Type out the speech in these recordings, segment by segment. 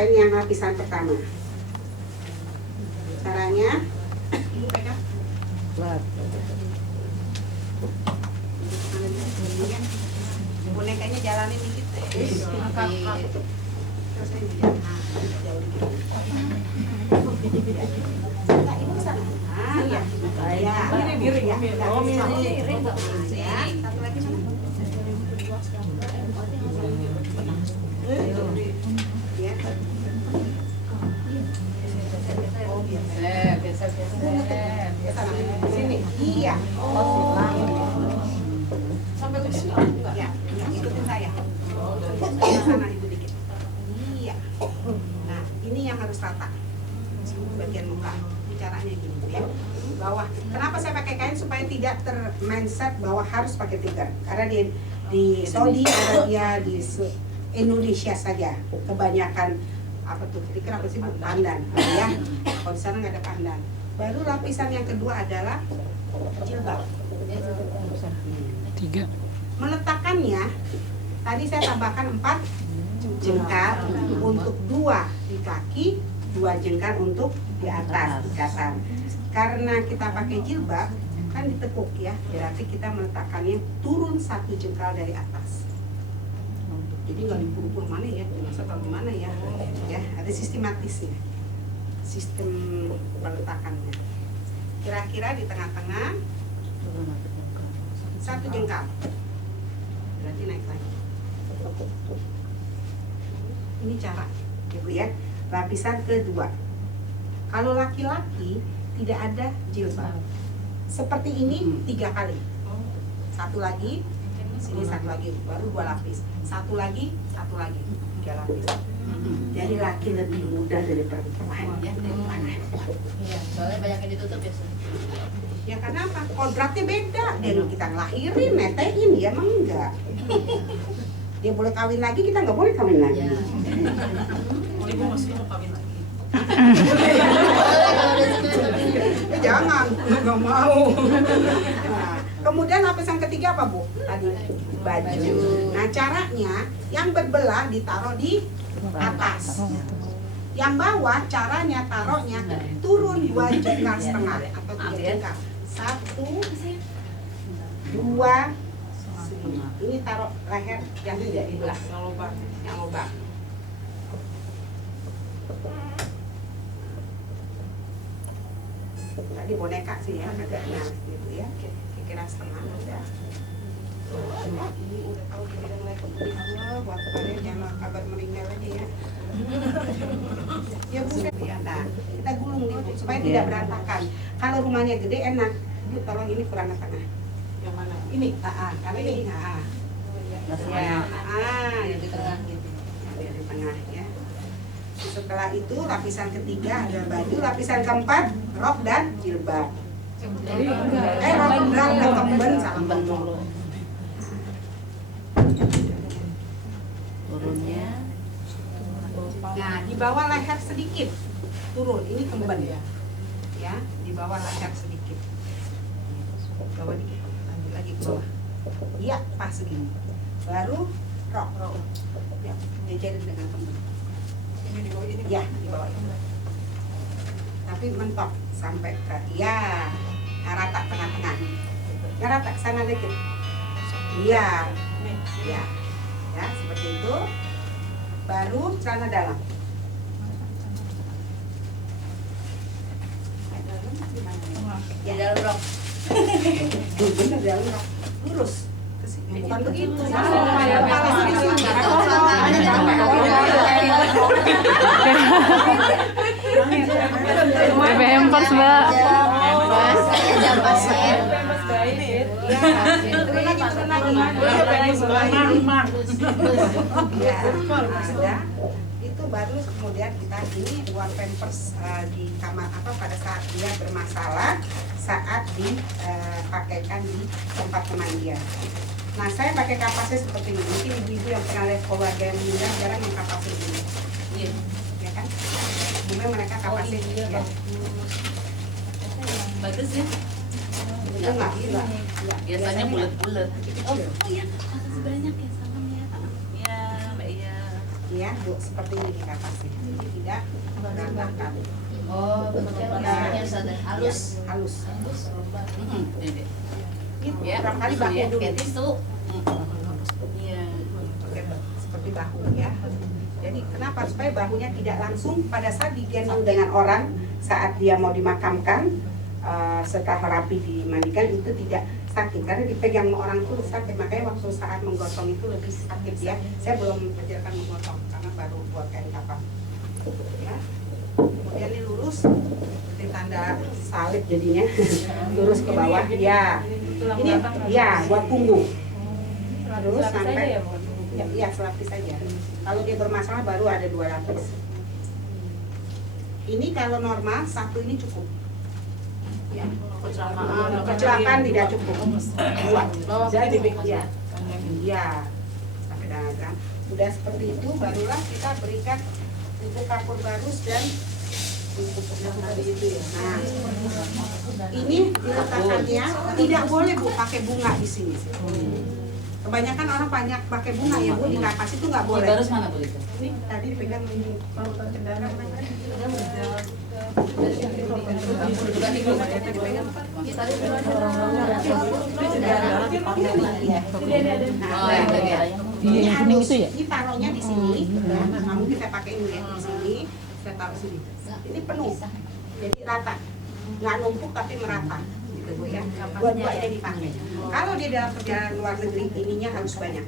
kain yang lapisan pertama. Caranya, bonekanya jalanin dikit deh. Ini miring ya. Oh, miring. Satu lagi mana? Sini. Iya. Oh. Sampai ke sini. Ya, ikutin saya. Sana itu dikit. Iya. Nah, ini yang harus rata. Bagian muka. Caranya gini ya. Bawah. Kenapa saya pakai kain supaya tidak mindset bahwa harus pakai tikar? Karena di Saudi Arabia, di Indonesia saja kebanyakan apa tuh tikar apa sih pandan ya. Kalau di sana nggak ada pandan. Baru lapisan yang kedua adalah jilbab. 3. Meletakkannya tadi saya tambahkan 4 jengkal untuk 2 di kaki, 2 jengkal untuk di atas ikatan. Karena kita pakai jilbab kan ditekuk ya, berarti kita meletakkannya turun 1 jengkal dari atas. Jadi nggak dipuru-puru mana ya, masa tahu gimana ya? Ya, ada sistematisnya, sistem peletakannya. Kira-kira di tengah-tengah 1 jengkal, berarti naik lagi. Ini cara, ibu ya. Lapisan kedua. Kalau laki-laki tidak ada jilbab. Seperti ini 3 kali. 1 lagi, sini 1 lagi, baru 2 lapis. 1 lagi, 3 lapis. Jadi laki lebih mudah dari perempuan. Iya, soalnya banyak yang ditutup ya. Ya karena apa? Kontraknya beda. Dia kita ngelahirin, netein, dia emang enggak. Dia boleh kawin lagi, kita nggak boleh kawin lagi. Ibu masih mau kawin lagi. Jangan, nggak mau. Nah, kemudian lapisan ketiga apa Bu? Tadi baju. Nah caranya yang berbelah ditaruh di atas. Yang bawah caranya taruhnya turun 2 jengkal setengah atau 3 jengkal. 1, 2. Ini taruh leher yang tidak dibelah, yang lubang. Tadi boneka sih ya, agaknya gitu ya, kira setengah udah. Ini udah tahu di bidang lagi. Allah, buat kalian jangan kabar meninggal aja ya. Ya Bu, ya, nah, kita gulung nih Bu, supaya tidak berantakan. Kalau rumahnya gede enak, Bu tolong ini kurang tengah. Yang mana? Ini? Karena ini. Ya, yang di tengah gitu. Yang di tengah ya. Setelah itu lapisan ketiga ada baju, lapisan keempat rok dan jilbab. Rok dan kemben sama dulu. Turunnya. Nah, di bawah leher sedikit turun, ini kemben ya. Ya, di bawah leher sedikit. Bawah dikit, lanjut lagi ke bawah. Iya, pas segini. Baru rok. Ya, jajarin dengan kemben. Ini di bawah ini. Ya, di bawah ini. Tapi mentok sampai ke ya, rata tengah-tengah. Rata ke sana dikit. Iya. Ya. Ya, seperti itu. Baru celana dalam. Ya dalam rok. Bener dalam rok. Lurus. Bukan begitu. Hampers, Mbak. Itu baru kemudian kita ini buat pampers di kamar apa pada saat dia bermasalah saat dipakaikan di tempat pemandian. Nah saya pakai kapasnya seperti ini. Mungkin ibu-ibu yang pernah lihat keluarga yang meninggal jarang yang kapasnya ini. Iya, ya kan? Mungkin mereka kapasnya ya. Bagus ya. Itu nggak gila. Biasanya bulat-bulat. Oh iya, makasih banyak ya salam ya. Ya, Mbak Iya. Ya, Bu, seperti ini kita pasti. Jadi tidak berantakan. Oh, bentuknya sadar halus. Halus. Ini. Gitu. Ya, Berapa kali bahu ya, dulu. kayak tisu. Iya. Oke, seperti bahu ya. Jadi kenapa? Supaya bahunya tidak langsung pada saat digendong dengan orang saat dia mau dimakamkan, setelah rapi dimandikan itu tidak sakit karena dipegang sama orang itu sakit, makanya waktu saat menggotong itu lebih sakit ya. Saya belum ajarkan menggotong karena baru buat kain kapan ya. Kemudian ini lurus seperti tanda salib jadinya. Lurus ke bawah ya. Ini ya buat punggung. Terus sampai ya selapis saja. Kalau dia bermasalah baru ada 2 lapis. Ini kalau normal satu ini cukup. Ya. Kecelakaan tidak cukup. Jadi ya, ya sampai diagram. Udah seperti itu, barulah kita berikan pupuk kapur barus dan pupuk itu ya. Nah, ini diletakkannya tidak boleh Bu pakai bunga di sini. Kebanyakan orang banyak pakai bunga ya Bu, di kapas itu nggak boleh. Barus mana Bu itu? Ini tadi dipegang ini mau cendana mana? Ini harus ditaruhnya di sini. Nah, mungkin saya pakai ini ya di sini. Saya taruh sini. Ini penuh, jadi rata, nggak numpuk tapi merata, gitu Bu ya. Dua-duanya dipakai. Kalau dia dalam perjalanan luar negeri, ininya harus banyak.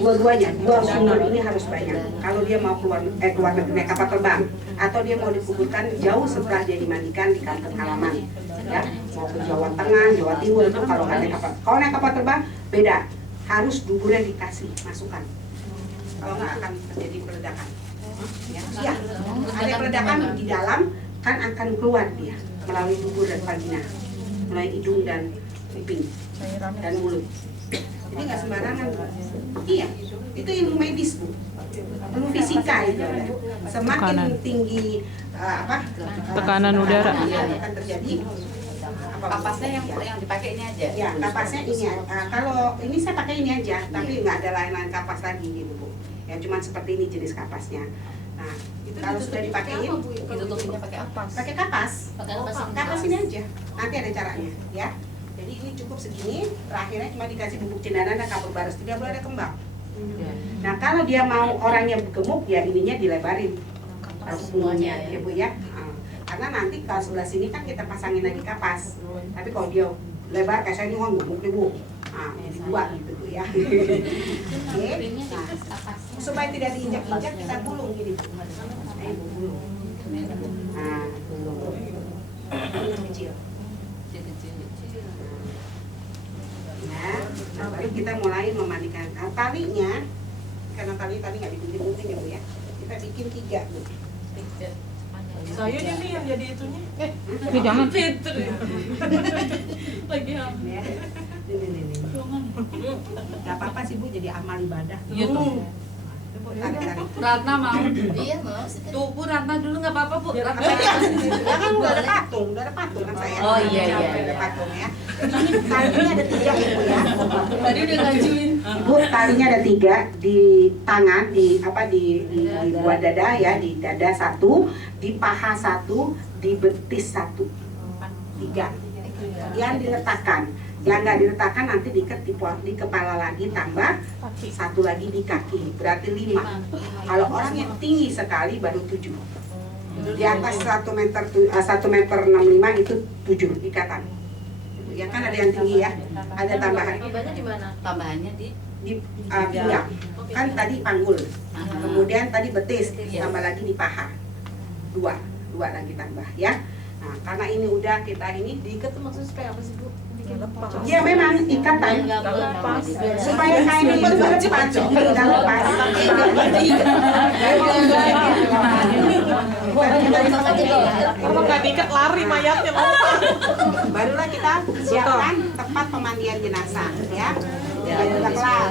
Dua-duanya, dua sumber ini harus banyak. Kalau dia mau keluar negeri naik kapal terbang, atau dia mau dikuburkan jauh setelah dia dimandikan di kampung halaman, ya mau ke Jawa Tengah, Jawa Timur itu kalau nggak naik kapal. Kalau naik kapal terbang beda, harus duburnya dikasih masukan. Kalau nggak akan terjadi peledakan. Ya, ada peledakan di dalam kan akan keluar dia melalui dubur dan vagina, melalui hidung dan kuping dan mulut. Jadi nggak sembarangan Bu. Iya, itu ilmu medis Bu, ilmu fisika itu. Semakin tinggi tekanan udara akan terjadi Kapasnya yang dipakai ini aja. ya kapasnya ini. Kalau ini saya pakai ini aja, tapi nggak ada lain-lain kapas lagi gitu Bu. Ya cuman seperti ini jenis kapasnya. Nah, itu kalau sudah dipakein, Ditutupinnya pakai apa? pakai kapas. Pakai kapas. Kapas ini aja. Nanti ada caranya, ya. Jadi ini cukup segini. Terakhirnya cuma dikasih bubuk cendana dan kapur barus. Tidak boleh ada kembang. Nah, kalau dia mau orangnya gemuk, ya ininya dilebarin. Semuanya Ya Bu ya. Karena nanti kalau sebelah sini kan kita pasangin lagi kapas. Tapi kalau dia lebar kayak saya ini gemuk nih Bu. Nah, jadi 2 gitu Bu ya. Oke. Nah, supaya tidak diinjak-injak kita gulung gini. Nah, Ibu gulung. Nah, gulung. Yang kecil. Nah, baru kita mulai memandikan. Nah, talinya, karena tali nggak digunting-gunting ya Bu ya. Kita bikin 3 Bu. Saya nih yang jadi itunya. Tapi jangan Pinter ya. Lagi hamil. Ya. Ini. Gak apa-apa sih Bu, jadi amal ibadah. Iya tuh. Tarik-tarik. Ratna mau. Iya, mau. Tuh Bu, Ratna dulu nggak apa-apa Bu. Ya kan udah ada patung kan saya. Oh, iya. Ada patung ya. Ini talinya ada 3 ya Bu ya. Tadi udah ngajuin. Bu, talinya ada 3 di tangan, di buah dada ya, di dada 1, di paha 1, di betis 1. 3 yang diletakkan. Yang nggak diletakkan nanti diikat di kepala lagi, tambah 1 lagi di kaki, berarti 5. Kalau orang yang tinggi sekali baru 7. Di atas 1 meter 65 itu 7 ikatan. Ya kan ada yang tinggi ya, ada tambahan. Tambahnya di mana? Tambahannya di Pinggang. Kan tadi panggul, kemudian tadi betis, tambah lagi di paha. 2 lagi tambah ya. Nah, karena ini udah kita ini diikat tuh maksudnya supaya apa sih Bu? ya memang ikatan Nggak lepas. supaya kainnya itu nggak lepas, nggak lepas. kalau nggak diikat lari mayatnya. Barulah kita siapkan tempat pemandian jenazah ya. Baju udah kelar.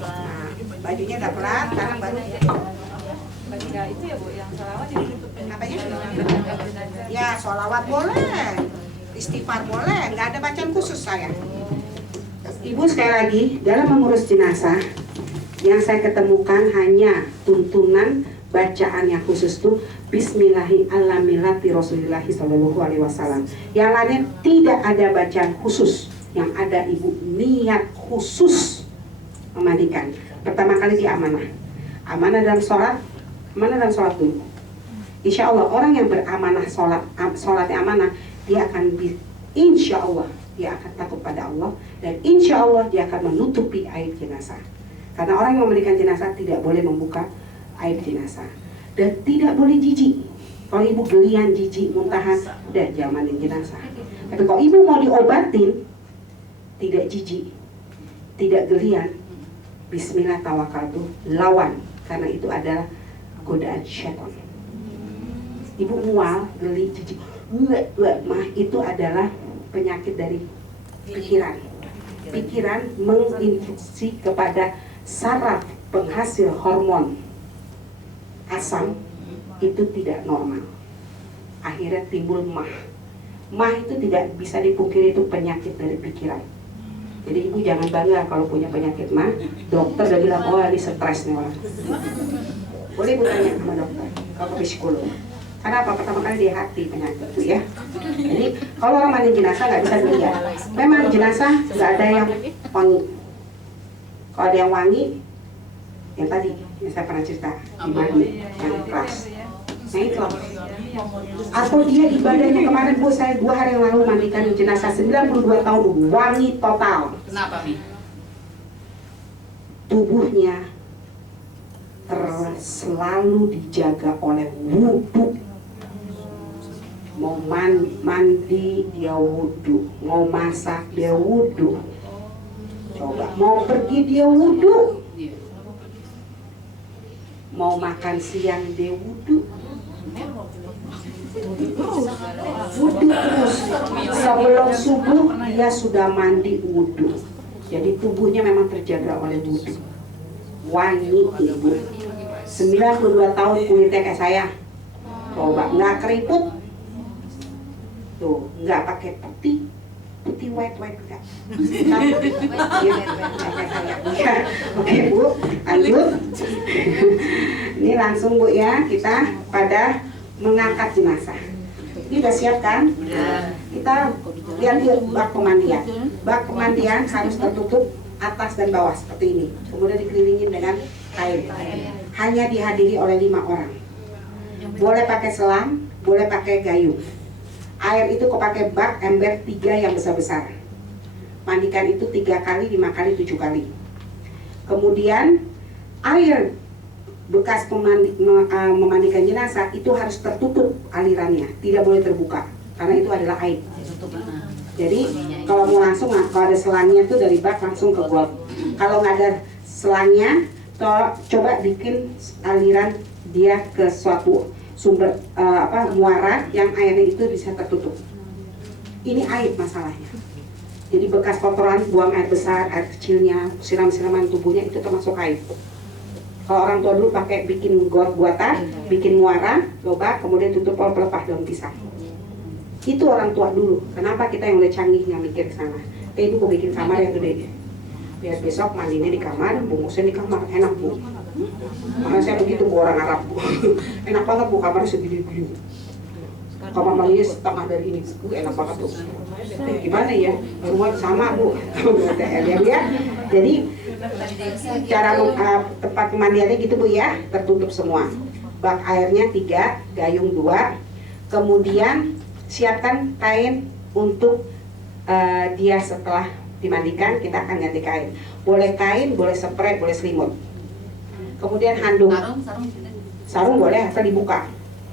Nah, bajunya udah kelar, sekarang baru Ya itu ya Bu, yang salawat jadi ditutupin. apanya? Ya, sholawat boleh, istighfar boleh, nggak ada bacaan khusus saya. Ibu sekali lagi dalam mengurus jenazah Yang saya ketemukan hanya tuntunan bacaan yang khusus tuh Bismillahirrahmanirrahim Rasulillahi Shallallahu Alaihi Wasallam. Yang lainnya tidak ada bacaan khusus. Yang ada ibu niat khusus memandikan. Pertama kali dia amanah. Amanah dalam sholat, amanah dalam sholat dulu. Insya Allah orang yang beramanah sholatnya amanah, dia akan insya Allah dia akan takut pada Allah, dan insya Allah dia akan menutupi aib jenazah. Karena orang yang memandikan jenazah tidak boleh membuka aib jenazah dan tidak boleh jijik. Kalau ibu gelian, jijik, muntahan, udah jangan mandiin jenazah. Tapi kalau ibu mau diobatin, tidak jijik, tidak gelian, Bismillah tawakaltu, lawan, karena itu adalah godaan syaitan. Ibu mual, geli, jijik, mah itu adalah penyakit dari pikiran. Pikiran menginstruksi kepada saraf penghasil hormon asam itu tidak normal. Akhirnya timbul mah. Mah itu tidak bisa dipungkiri, itu penyakit dari pikiran. Jadi ibu jangan bangga kalau punya penyakit mah. Dokter udah bilang, oh ini stres nih orang. Boleh ibu tanya sama dokter, kalau ke psikolog. Karena apa? Pertama kali di hati penyakit itu ya. Jadi kalau orang mandi jenazah nggak bisa dilihat. Memang jenazah nggak ada yang wangi. Kalau ada yang wangi, yang tadi yang saya pernah cerita di mandi yang ikhlas. Yang ikhlas. Atau dia ibadahnya kemarin Bu, saya 2 hari yang lalu mandikan jenazah 92 tahun, wangi total. Kenapa Mi? Tubuhnya selalu dijaga oleh wudhu. Mau mandi dia wudhu, mau masak dia wudhu, coba mau pergi dia wudhu, mau makan siang dia wudhu, wudhu terus. Sebelum subuh dia sudah mandi wudhu. Jadi tubuhnya memang terjaga oleh wudhu. Wangi ibu, 92 tahun kulitnya kayak saya. Coba nggak keriput, tuh nggak pakai putih white enggak. Ya, oke Bu, lanjut. Ini langsung Bu ya, kita pada mengangkat jenazah. Ini udah siap kan? Kita lihat yuk bak pemandian. Bak pemandian harus tertutup atas dan bawah seperti ini. Kemudian dikelilingin dengan kain. Hanya dihadiri oleh 5 orang. Boleh pakai selang, boleh pakai gayung. Air itu kok pakai bak ember 3 yang besar-besar. Mandikan itu 3 kali, 5 kali, 7 kali. Kemudian air bekas memandikan jenazah itu harus tertutup alirannya, tidak boleh terbuka karena itu adalah air. Jadi kalau mau langsung, kalau ada selangnya tuh dari bak langsung ke got. Kalau nggak ada selangnya, coba bikin aliran dia ke suatu sumber muara yang airnya itu bisa tertutup. Ini air masalahnya. Jadi bekas kotoran, buang air besar, air kecilnya, siram-siraman tubuhnya itu termasuk air. Kalau orang tua dulu pakai bikin got-gotan, bikin muara, lobak, kemudian tutup pelepah daun pisang. Itu orang tua dulu. Kenapa kita yang udah canggih yang mikir ke sana? Ibu bikin kamar yang gede. Biar besok mandinya di kamar, bungkusnya di kamar. Enak Bu. Karena saya begitu Bu, orang Arab Bu. Enak banget Bu, kamarnya segini-gini. Kamar mandinya setengah dari ini. Enak banget tuh. Gimana ya? Semua sama Bu. Ya. Jadi cara tempat pemandiannya gitu Bu ya, tertutup semua. Bak airnya 3, gayung 2. Kemudian siapkan kain untuk dia setelah dimandikan, kita akan ganti kain. Boleh kain, boleh spray, boleh selimut. Kemudian handuk. Sarung boleh asal dibuka,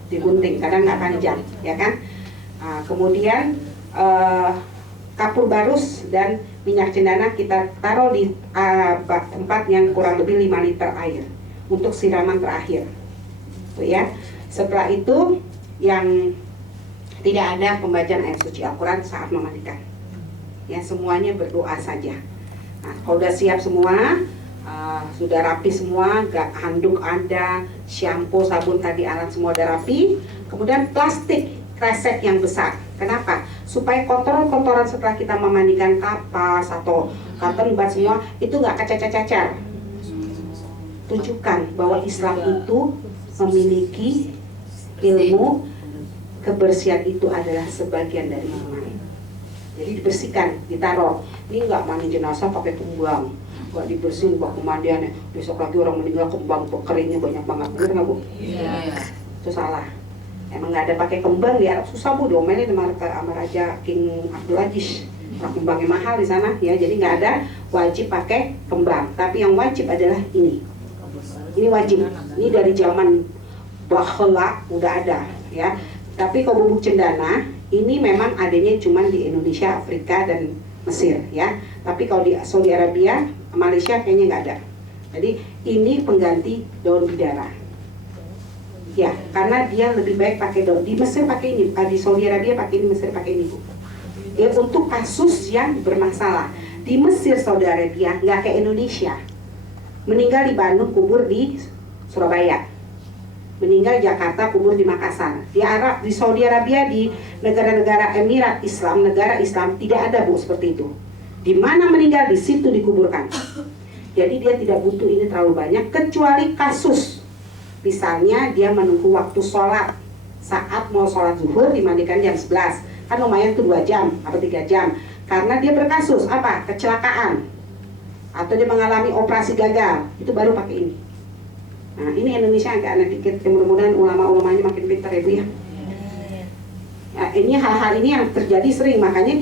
digunting, kadang nggak panjang, ya kan? Kemudian kapur barus dan minyak cendana kita taruh di bak tempat yang kurang lebih 5 liter air untuk siraman terakhir. Tuh ya. Setelah itu yang tidak ada pembacaan ayat suci Al-Quran saat memandikan. Ya, semuanya berdoa saja. Nah, kalau udah siap semua, sudah rapi semua, handuk ada, shampoo, sabun tadi, alat semua udah rapi. Kemudian plastik kresek yang besar. Kenapa? Supaya kotoran-kotoran setelah kita memandikan kapas atau cotton bud semua itu nggak kaca-cacar. tunjukkan bahwa Islam itu memiliki ilmu, kebersihan itu adalah sebagian dari iman. Jadi dibersihkan, ditaruh. Ini nggak mandi jenazah pakai kembang, nggak dibersihin bak pemandiannya. Besok lagi orang meninggal kembang keringnya banyak banget, bener nggak Bu? Iya. Itu salah. Emang nggak ada pakai kembang di Arab susah Bu, diomelin sama Raja King Abdul Aziz. Nah, kembangnya mahal di sana ya, jadi nggak ada wajib pakai kembang. Tapi yang wajib adalah ini. Ini wajib. Ini dari zaman bahla udah ada ya. Tapi kalau bubuk cendana ini memang adanya cuma di Indonesia, Afrika dan Mesir ya. Tapi kalau di Saudi Arabia, Malaysia kayaknya nggak ada. Jadi ini pengganti daun bidara. Ya, karena dia lebih baik pakai daun. Di Mesir pakai ini, di Saudi Arabia pakai ini, Mesir pakai ini Bu. Ya, untuk kasus yang bermasalah. Di Mesir, Saudi Arabia, nggak kayak Indonesia. Meninggal di Bandung, kubur di Surabaya. Meninggal Jakarta, kubur di Makassar. Di Arab, di Saudi Arabia, di negara-negara Emirat Islam, negara Islam, tidak ada Bu seperti itu. Di mana meninggal, di situ dikuburkan. Jadi dia tidak butuh ini terlalu banyak, kecuali kasus. Misalnya dia menunggu waktu sholat. Saat mau sholat zuhur, dimandikan jam 11. Kan lumayan tuh 2 jam atau 3 jam. Karena dia berkasus, apa? Kecelakaan. Atau dia mengalami operasi gagal. Itu baru pakai ini. Nah, ini Indonesia agak aneh dikit, mudah-mudahan ulama-ulamanya makin pintar ya Bu ya. Nah, ini hal-hal ini yang terjadi sering, makanya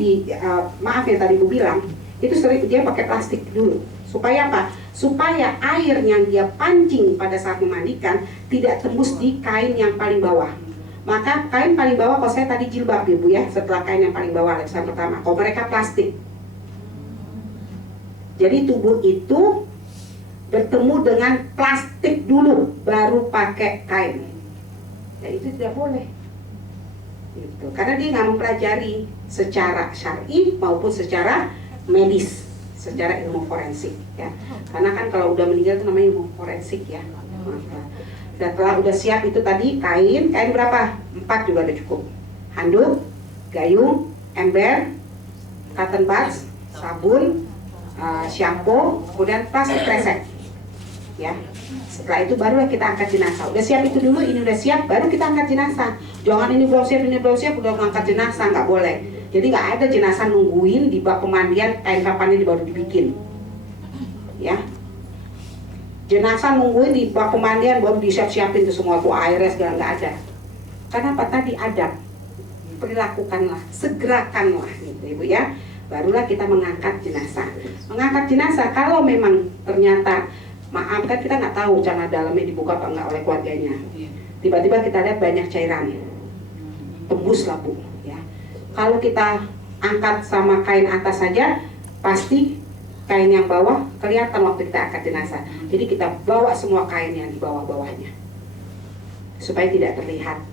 maaf ya tadi Bu bilang, itu sering dia pakai plastik dulu. Supaya apa? Supaya air yang dia pancing pada saat memandikan tidak tembus di kain yang paling bawah. Maka kain paling bawah, kalau saya tadi jilbab ya Bu ya, setelah kain yang paling bawah lapisan pertama. Kalau mereka plastik. Jadi tubuh itu bertemu dengan plastik dulu, baru pakai kain. Ya itu tidak boleh. Gitu. Karena dia nggak mempelajari secara syar'i maupun secara medis, secara ilmu forensik. Ya. Karena kan kalau udah meninggal itu namanya ilmu forensik ya. Setelah udah siap itu tadi kain berapa? 4 juga udah cukup. Handuk, gayung, ember, cotton buds, sabun, shampoo, kemudian plastik kresek. Ya. Setelah itu barulah kita angkat jenazah. Udah siap itu dulu, ini udah siap, baru kita angkat jenazah. Jangan ini belum siap, udah ngangkat jenazah, nggak boleh. Jadi nggak ada jenazah nungguin di bak pemandian, kain kafannya baru dibikin. Ya. Jenazah nungguin di bak pemandian baru disiap-siapin itu semua tuh airnya segala nggak ada. Karena apa tadi adab, perilakukanlah, segerakanlah gitu Ibu ya. Barulah kita mengangkat jenazah. Mengangkat jenazah kalau memang ternyata maaf kan kita nggak tahu celana dalamnya dibuka apa nggak oleh keluarganya. Tiba-tiba kita lihat banyak cairan, tembus lah Bu. Ya. Kalau kita angkat sama kain atas saja pasti kain yang bawah kelihatan waktu kita angkat jenazah. Jadi kita bawa semua kain yang di bawah-bawahnya supaya tidak terlihat.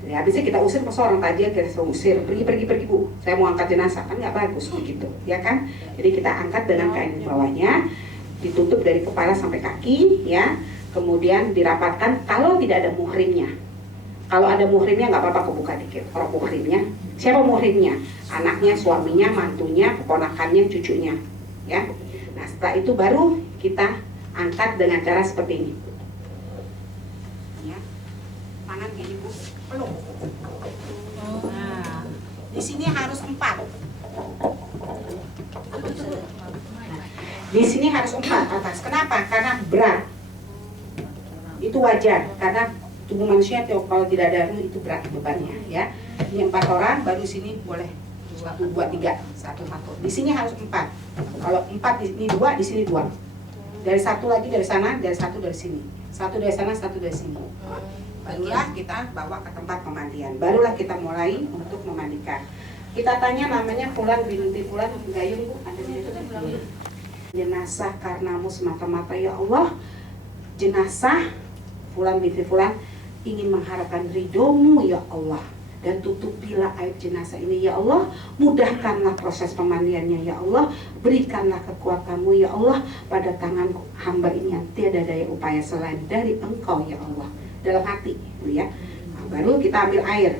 Ya, habisnya kita usir pas orang tadi kita usir, pergi Bu, saya mau angkat jenazah, kan nggak bagus begitu, ya kan? Jadi kita angkat dengan kain di bawahnya, ditutup dari kepala sampai kaki, ya. Kemudian dirapatkan. Kalau tidak ada muhrimnya, kalau ada muhrimnya nggak apa-apa kebuka dikit. Orang muhrimnya, siapa muhrimnya? Anaknya, suaminya, mantunya, keponakannya, cucunya. Ya, nah setelah itu baru kita angkat dengan cara seperti ini. Ya, tangan gini Bu, peluk. Nah, di sini harus 4. Di sini harus 4 atas. Kenapa? Karena berat. Itu wajar, karena tubuh manusia kalau tidak ada ruh itu berat bebannya. Ya, ini 4 orang, baru sini boleh 1, 2, 3, 1. Di sini harus 4. Kalau 4 di sini 2, di sini 2. Dari 1 lagi dari sana, dari 1 dari sini. 1 dari sana, 1 dari sini. Barulah kita bawa ke tempat pemandian. Barulah kita mulai untuk memandikan. Kita tanya namanya Fulan binti Fulan, gayung Bu, ada di situ. Jenazah karenamu semata-mata ya Allah. Jenazah Fulan binti Fulan ingin mengharapkan ridhomu ya Allah. Dan tutupilah aib jenazah ini ya Allah, mudahkanlah proses pemandiannya ya Allah, berikanlah kekuatanmu ya Allah pada tangan hamba ini yang tiada daya upaya selain dari Engkau ya Allah. Dalam hati Bu ya. Nah, baru kita ambil air,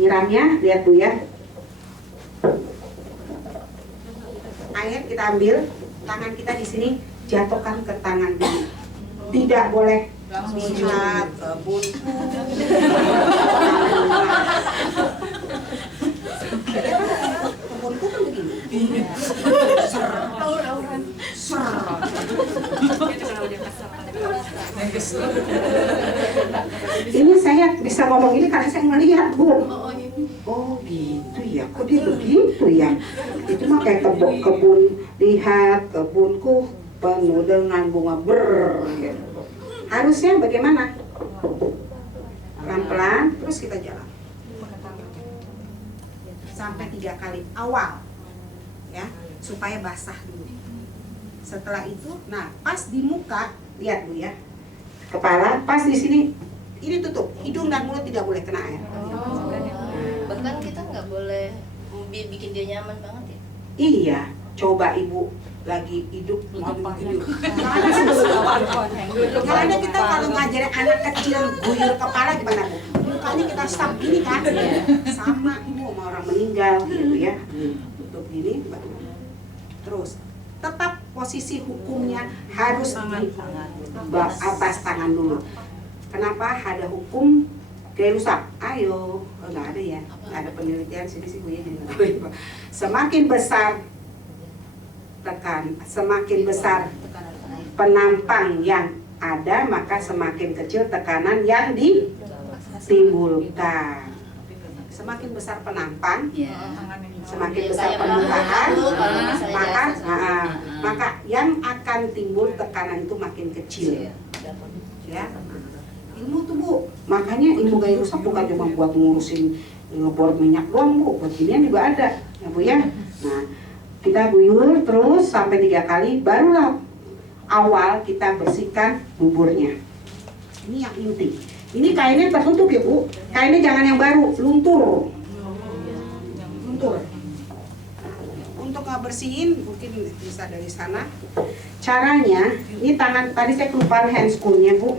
nyiramnya lihat Bu ya. Air kita ambil, tangan kita di sini jatuhkan ke tangan dulu. Tidak boleh lihat kebunku. Kebunku kan begini. Ini saya bisa ngomong ini karena saya ngelihat, Bu. Oh gitu ya, kok dia begitu ya? Itu mah kayak kebun, lihat kebunku penuh dengan bunga gitu. Harusnya bagaimana? Pelan-pelan, terus kita jalan sampai 3 kali awal, ya, supaya basah dulu. Setelah itu, nah pas di muka, lihat Bu ya, kepala pas di sini, ini tutup, hidung dan mulut tidak boleh kena air. Bahkan kita nggak boleh bikin dia nyaman banget ya. Iya, coba Ibu lagi hidup Nggak ada kita kalau ngajarin anak kecil guyur kepala gimana Bu? Mukanya kita stop gini kan? Sama Ibu sama orang meninggal gitu ya. Tutup gini, terus tetap posisi hukumnya harus di atas tangan dulu. Kenapa? Ada hukum gaya rusak. Ayo, nggak ada ya, nggak ada penelitian sini sih Bu ya. Semakin besar tekan, semakin besar penampang yang ada, maka semakin kecil tekanan yang ditimbulkan. Semakin besar penampang, semakin besar permukaan, maka yang akan timbul tekanan itu makin kecil. Ya, ilmu tuh Bu, makanya ilmu gaya rusak bukan cuma buat ngurusin ngebor minyak doang Bu, buat ginian juga ada, ya Bu ya. Nah, kita guyur terus sampai 3 kali, barulah awal kita bersihkan buburnya. Ini yang inti. Ini kainnya tertutup ya Bu. Kainnya jangan yang baru, luntur. Luntur. Untuk ngebersihin mungkin bisa dari sana. Caranya, ini tangan tadi saya kelupaan handscoon-nya Bu.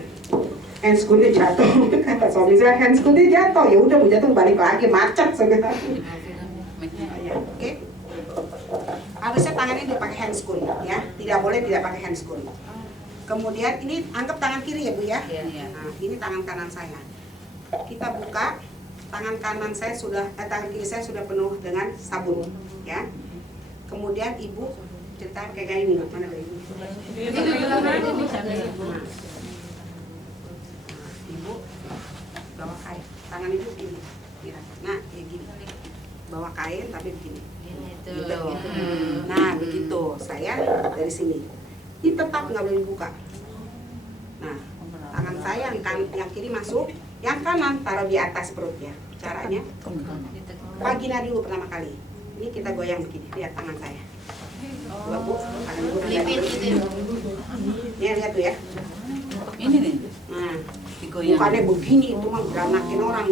Handscoon-nya jatuh. Kata suami saya handscoon-nya jatuh. Ya udah mau jatuh balik lagi, macet sebenarnya. Oke. Harusnya tangannya dipakai handscoon ya, tidak boleh tidak pakai handscoon. Kemudian ini anggap tangan kiri ya Bu ya. Nah, ini tangan kanan saya. Kita buka, tangan kanan saya sudah, tangan kiri saya sudah penuh dengan sabun ya. Kemudian Ibu cerita kayak gini, mana Ibu? Ibu bawa kain, tangan Ibu gini, nah kayak gini, bawa kain tapi begini. Gitu. Nah begitu, saya dari sini ini tetap nggak boleh dibuka. Nah tangan saya yang kiri masuk, yang kanan taruh di atas perutnya. Caranya vagina dulu pertama kali. Ini kita goyang begini, lihat tangan saya. Coba Bu, tangan Ibu lihat tuh ya. Ini nih. Nah bukannya begini, itu mah beranakin orang.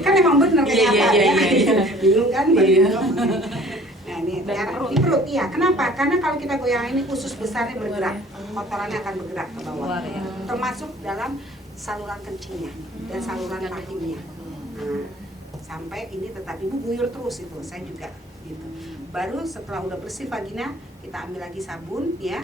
Kan emang bener kenyataannya. Bingung kan? Nah ini di perut, iya. Kenapa? Karena kalau kita goyang ini usus besarnya bergerak, kotorannya akan bergerak ke bawah, termasuk dalam saluran kencingnya dan saluran rahimnya. Nah, sampai ini tetap Ibu guyur terus itu, saya juga gitu. Baru setelah udah bersih vagina, kita ambil lagi sabun ya.